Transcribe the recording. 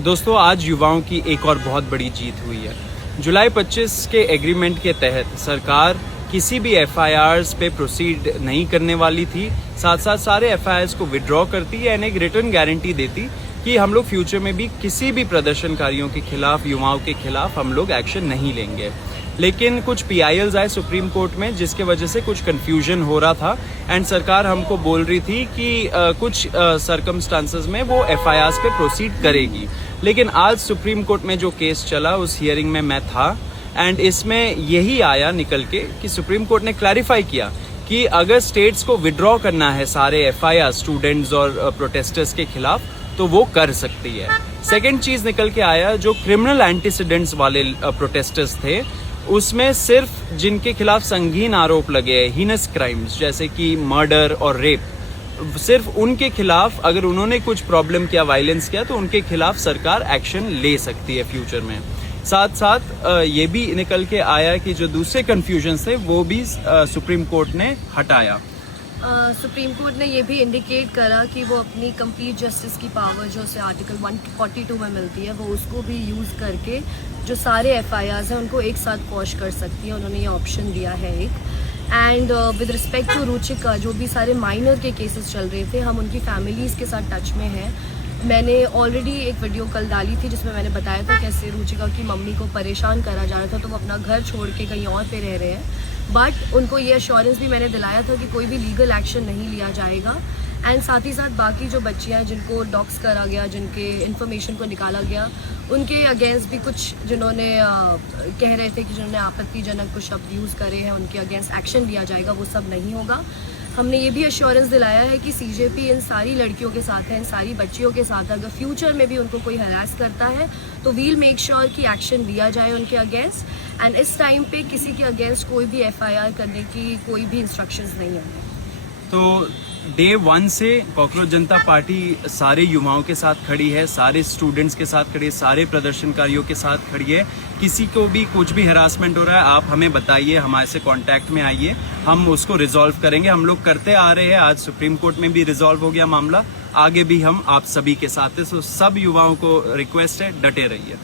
दोस्तों, आज युवाओं की एक और बहुत बड़ी जीत हुई है। जुलाई 25 के एग्रीमेंट के तहत सरकार किसी भी एफआईआर्स पे प्रोसीड नहीं करने वाली थी। साथ साथ सारे एफआईआर्स को विड्रॉ करती है एंड एक रिटर्न गारंटी देती कि हम लोग फ्यूचर में भी किसी भी प्रदर्शनकारियों के खिलाफ, युवाओं के खिलाफ हम लोग एक्शन नहीं लेंगे। लेकिन कुछ पीआईएल्स आए सुप्रीम कोर्ट में, जिसके वजह से कुछ कंफ्यूजन हो रहा था एंड सरकार हमको बोल रही थी कि कुछ सर्कमस्टांसेस में वो एफआईआर्स पे प्रोसीड करेगी। लेकिन आज सुप्रीम कोर्ट में जो केस चला, उस हियरिंग में मैं था एंड इसमें यही आया निकल के कि सुप्रीम कोर्ट ने क्लैरिफाई किया कि अगर स्टेट्स को विड्रॉ करना है सारे एफआईआर स्टूडेंट्स और प्रोटेस्टर्स के खिलाफ तो वो कर सकती है। सेकेंड चीज निकल के आया, जो क्रिमिनल एंटीसीडेंट्स वाले प्रोटेस्टर्स थे उसमें सिर्फ जिनके खिलाफ संगीन आरोप लगे हैं, हीनस क्राइम्स जैसे कि मर्डर और रेप, सिर्फ उनके खिलाफ अगर उन्होंने कुछ प्रॉब्लम किया, वायलेंस किया, तो उनके खिलाफ सरकार एक्शन ले सकती है फ्यूचर में। साथ साथ ये भी निकल के आया कि जो दूसरे कंफ्यूजन थे वो भी सुप्रीम कोर्ट ने हटाया। सुप्रीम कोर्ट ने ये भी इंडिकेट करा कि वो अपनी कंप्लीट जस्टिस की पावर जो उसे आर्टिकल 142 में मिलती है, वो उसको भी यूज़ करके जो सारे एफआईआर्स हैं उनको एक साथ क्वॉश कर सकती है। उन्होंने ये ऑप्शन दिया है एक। And with respect to Ruchika, जो भी सारे माइनर के केसेस चल रहे थे, हम उनकी फैमिलीज़ के साथ टच में हैं। मैंने ऑलरेडी एक वीडियो कल डाली थी जिसमें मैंने बताया था कैसे रुचिका की मम्मी को परेशान करा जा रहा था, तो वो अपना घर छोड़ के कहीं और पे रह रहे हैं। बट उनको ये अश्योरेंस भी मैंने दिलाया था कि कोई भी लीगल एक्शन नहीं लिया जाएगा। एंड साथ ही साथ बाकी जो बच्चियाँ जिनको डॉक्स करा गया, जिनके इन्फॉर्मेशन को निकाला गया, उनके अगेंस्ट भी कुछ जिन्होंने कह रहे थे कि जिन्होंने आपत्तिजनक कुछ शब्द यूज़ करे हैं, उनके अगेंस्ट एक्शन लिया जाएगा, वो सब नहीं होगा। हमने ये भी अश्योरेंस दिलाया है कि सीजेपी इन सारी लड़कियों के साथ है, इन सारी बच्चियों के साथ। अगर फ्यूचर में भी उनको कोई हरास करता है तो वील मेक श्योर कि एक्शन लिया जाए उनके अगेंस्ट। एंड इस टाइम पे किसी के अगेंस्ट कोई भी एफआईआर करने की कोई भी इंस्ट्रक्शंस नहीं है। तो डे 1 से कॉकरोच जनता पार्टी सारे युवाओं के साथ खड़ी है, सारे स्टूडेंट्स के साथ खड़ी है, सारे प्रदर्शनकारियों के साथ खड़ी है। किसी को भी कुछ भी हरासमेंट हो रहा है, आप हमें बताइए, हमारे से कांटेक्ट में आइए, हम उसको रिजॉल्व करेंगे। हम लोग करते आ रहे हैं, आज सुप्रीम कोर्ट में भी रिजॉल्व हो गया मामला, आगे भी हम आप सभी के साथ हैं। सो सब युवाओं को रिक्वेस्ट है, डटे रहिए।